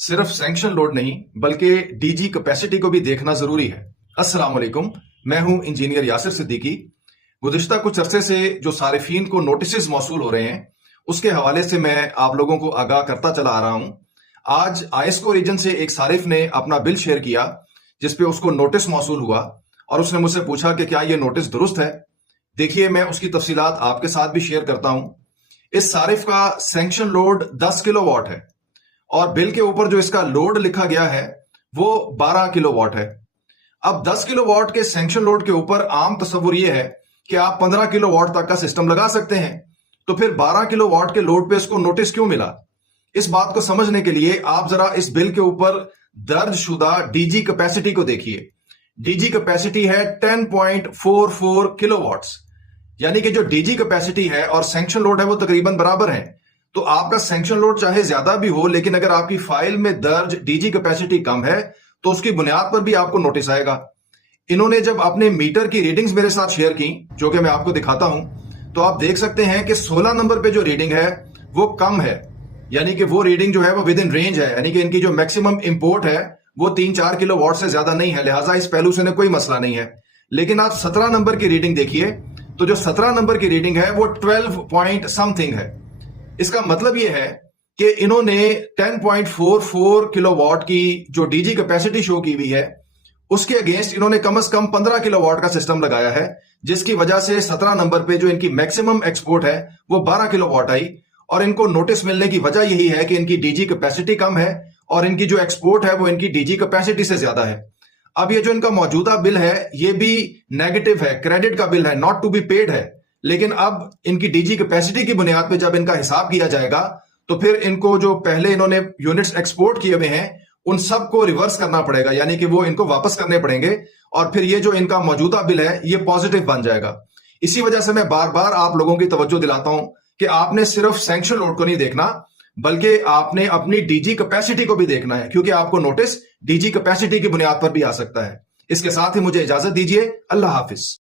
सिर्फ sanction load नहीं बल्कि डीजी कैपेसिटी को भी देखना जरूरी है। अस्सलाम वालेकुम, मैं हूं इंजीनियर यासिर सिद्दीकी। गुज़िश्ता कुछ अरसे से जो सारिफीन को नोटिस मौसूल हो रहे हैं उसके हवाले से मैं आप लोगों को आगाह करता चला आ रहा हूं। आज आइस्को रीजन से एक सारिफ ने अपना बिल शेयर किया जिसपे उसको नोटिस मौसूल हुआ और उसने मुझसे पूछा कि क्या यह नोटिस दुरुस्त है। देखिए, मैं उसकी तफसीलात आपके साथ भी शेयर करता हूं। इस सारिफ का सैंक्शन लोड 10 किलोवाट है और बिल के ऊपर जो इसका लोड लिखा गया है वो 12 किलोवाट है। अब 10 किलोवाट के सैंक्शन लोड के ऊपर आम तस्वुर यह है कि आप 15 किलोवाट तक का सिस्टम लगा सकते हैं, तो फिर 12 किलोवाट के लोड पे इसको नोटिस क्यों मिला? इस बात को समझने के लिए आप जरा इस बिल के ऊपर दर्ज शुदा डीजी कैपेसिटी को देखिए। डीजी कैपेसिटी है 10.44 किलोवाट्स, यानी कि जो डीजी कैपेसिटी है और सैंक्शन लोड है वो तकरीबन बराबर है। तो आपका सैंक्शन लोड चाहे ज्यादा भी हो, लेकिन अगर आपकी फाइल में दर्ज डीजी कैपेसिटी कम है तो उसकी बुनियाद पर भी आपको नोटिस आएगा। इन्होंने जब अपने मीटर की रीडिंग्स मेरे साथ शेयर की, जो कि मैं आपको दिखाता हूं, तो आप देख सकते हैं कि 16 नंबर पे जो रीडिंग है वो कम है, यानी कि वो रीडिंग जो है वो विद इन रेंज है, यानी कि इनकी जो मैक्सिमम इंपोर्ट है वो 3-4 किलोवाट से ज्यादा नहीं है, लिहाजा इस पहलू से कोई मसला नहीं है। लेकिन आप 17 नंबर की रीडिंग देखिए, तो जो 17 नंबर की रीडिंग है वो 12 पॉइंट समथिंग है। इसका मतलब यह है कि इन्होंने 10.44 किलोवाट की जो डीजी कैपेसिटी शो की हुई है उसके अगेंस्ट इन्होंने कम से कम 15 किलोवाट का सिस्टम लगाया है, जिसकी वजह से 17 नंबर पे जो इनकी मैक्सिमम एक्सपोर्ट है वो 12 किलोवाट आई। और इनको नोटिस मिलने की वजह यही है कि इनकी डीजी कैपेसिटी कम है और इनकी जो एक्सपोर्ट है वो इनकी डीजी कैपेसिटी से ज्यादा है। अब ये जो इनका मौजूदा बिल है ये भी नेगेटिव है, क्रेडिट का बिल है, नॉट टू बी पेड है। लेकिन अब इनकी डीजी कैपेसिटी की बुनियाद पे जब इनका हिसाब किया जाएगा तो फिर इनको जो पहले इन्होंने यूनिट्स एक्सपोर्ट किए हुए हैं उन सबको रिवर्स करना पड़ेगा, यानी कि वो इनको वापस करने पड़ेंगे और फिर ये जो इनका मौजूदा बिल है ये पॉजिटिव बन जाएगा। इसी वजह से मैं बार बार आप लोगों की तवज्जो दिलाता हूं कि आपने सिर्फ सैंक्शन लोड को नहीं देखना बल्कि आपने अपनी डीजी कैपेसिटी को भी देखना है, क्योंकि आपको नोटिस डीजी कैपेसिटी की बुनियाद पर भी आ सकता है। इसके साथ ही मुझे इजाजत दीजिए। अल्लाह हाफिज।